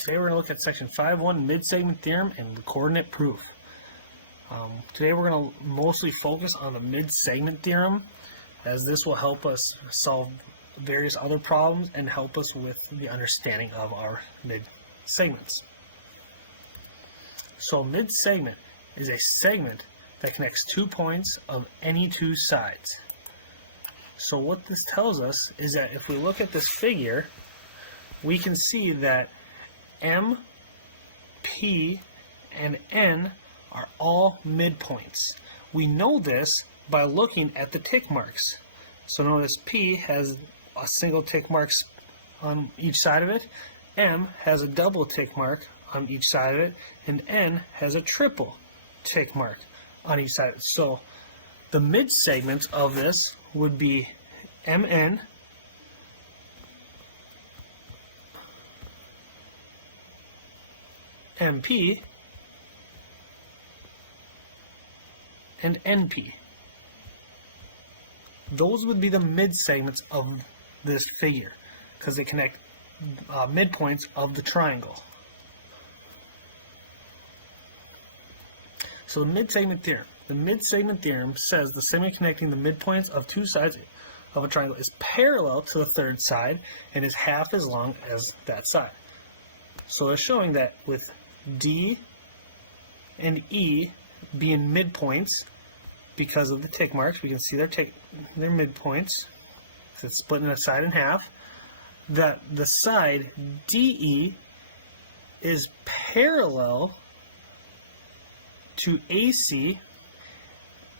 Today we're going to look at section 5.1 mid-segment theorem and the coordinate proof. Today we're going to mostly focus on the mid-segment theorem, as this will help us solve various other problems and help us with the understanding of our mid-segments. So mid-segment is a segment that connects 2 points of any 2 sides. So what this tells us is that if we look at this figure, we can see that M, P, and N are all midpoints. We know this by looking at the tick marks. So notice P has a single tick mark on each side of it, M has a double tick mark on each side of it, and N has a triple tick mark on each side of it. So the mid-segments of this would be MN, MP, and NP. Those would be the mid-segments of this figure because they connect midpoints of the triangle. So the mid-segment theorem. The mid-segment theorem says the segment connecting the midpoints of 2 sides of a triangle is parallel to the third side and is half as long as that side. So they're showing that with D and E being midpoints because of the tick marks, we can see their midpoints. So it's splitting a side in half. That the side DE is parallel to AC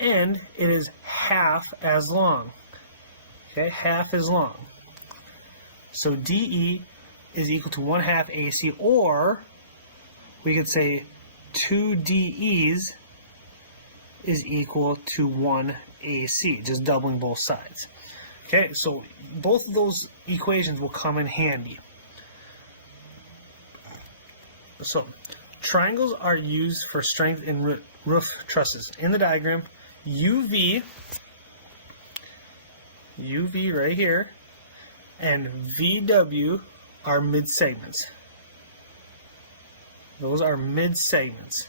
and it is half as long. Okay, half as long. So DE is equal to 1/2 AC, or we could say 2 DEs is equal to 1 AC, just doubling both sides. Okay, so both of those equations will come in handy. So triangles are used for strength in roof trusses. In the diagram, UV right here, and VW are mid-segments. Those are mid-segments,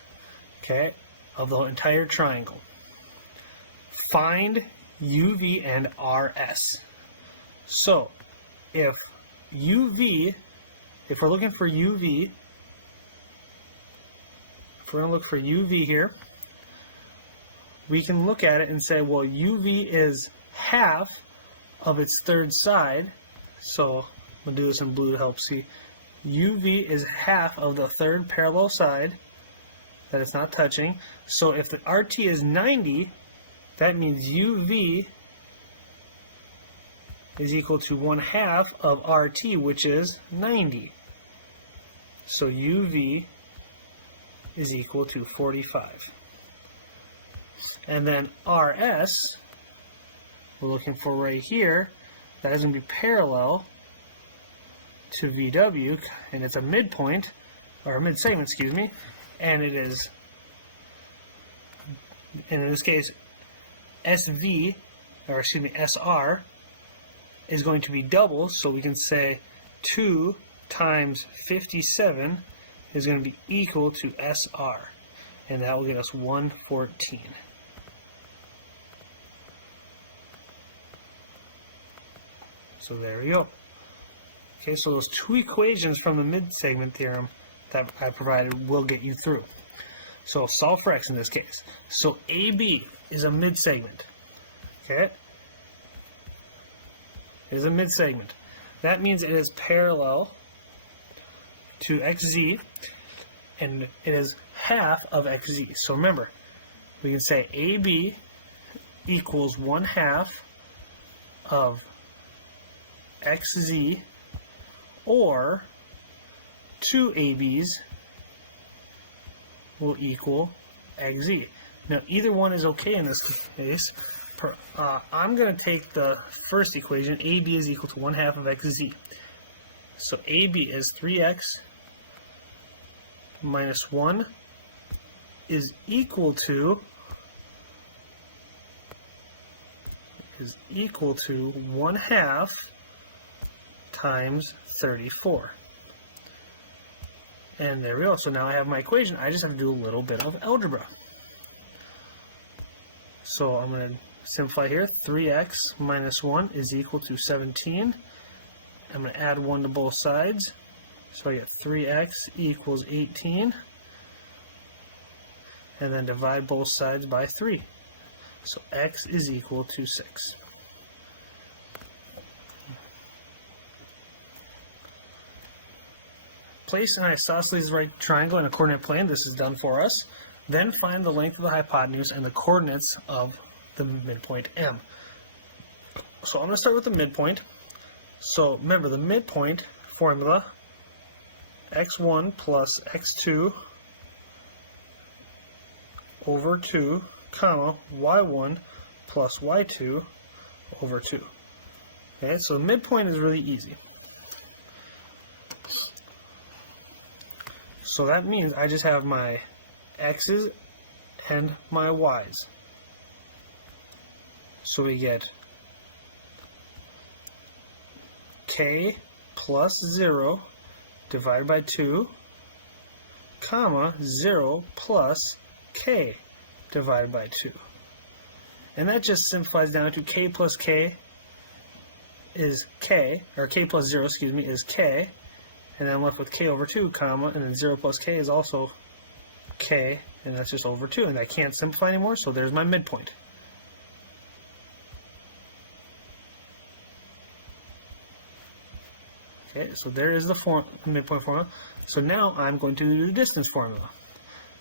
okay, of the entire triangle. Find UV and RS. So, if we're looking for UV, if we're going to look for UV here, we can look at it and say, well, UV is half of its third side. So, we'll do this in blue to help see. UV is half of the third parallel side that it's not touching. So if the RT is 90, that means UV is equal to 1/2 of RT, which is 90. So UV is equal to 45. And then RS, we're looking for right here, that is going to be parallel to VW, and it's a midpoint, or a mid-segment, excuse me, and it is, and in this case, SR is going to be double, so we can say 2 times 57 is going to be equal to SR, and that will get us 114. So there we go. Okay, so those 2 equations from the mid-segment theorem that I provided will get you through. So solve for x in this case. So AB is a mid-segment. Okay? It is a mid-segment. That means it is parallel to XZ, and it is half of XZ. So remember, we can say AB equals 1/2 of XZ, or 2 ABs will equal XZ. Now either one is okay in this case. I'm going to take the first equation, AB is equal to 1/2 of XZ. So AB is 3x minus 1 is equal to 1/2 times 34. And there we go. So now I have my equation. I just have to do a little bit of algebra. So I'm going to simplify here. 3x minus 1 is equal to 17. I'm going to add 1 to both sides. So I get 3x equals 18. And then divide both sides by 3. So x is equal to 6. Place an isosceles right triangle in a coordinate plane. This is done for us. Then find the length of the hypotenuse and the coordinates of the midpoint M. So I'm going to start with the midpoint. So remember the midpoint formula, x1 plus x2 over 2, comma, y1 plus y2 over 2. Okay, so the midpoint is really easy. So that means I just have my x's and my y's. So we get k plus 0 divided by 2, comma, 0 plus k divided by 2. And that just simplifies down to k plus k is k, or k plus 0, excuse me, is k. And then I'm left with k over 2, comma, and then 0 plus k is also k, and that's just over 2. And I can't simplify anymore, so there's my midpoint. Okay, so there is the midpoint formula. So now I'm going to do the distance formula.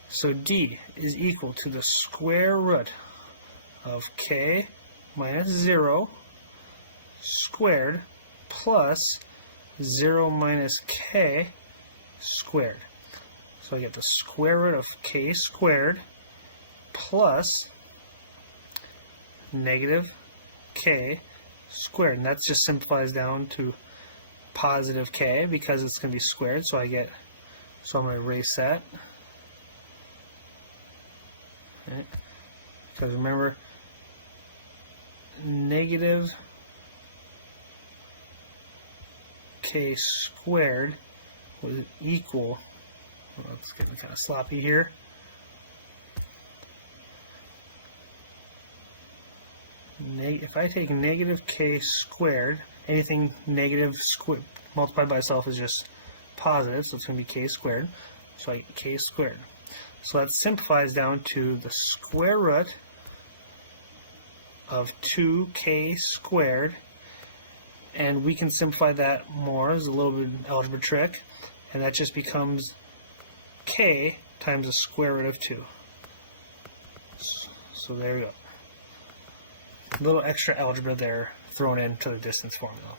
So d is equal to the square root of k minus 0 squared plus 0 minus k squared. So I get the square root of k squared plus negative k squared. And that just simplifies down to positive k because it's going to be squared. So I'm going to erase that. Okay. Because remember, negative k squared was equal, well, it's getting kind of sloppy here. If I take negative k squared, anything negative multiplied by itself is just positive, so it's going to be k squared. So I get k squared. So that simplifies down to the square root of 2k squared. And we can simplify that more. There's a little bit of algebra trick. And that just becomes k times the square root of 2. So there we go. A little extra algebra there thrown into the distance formula.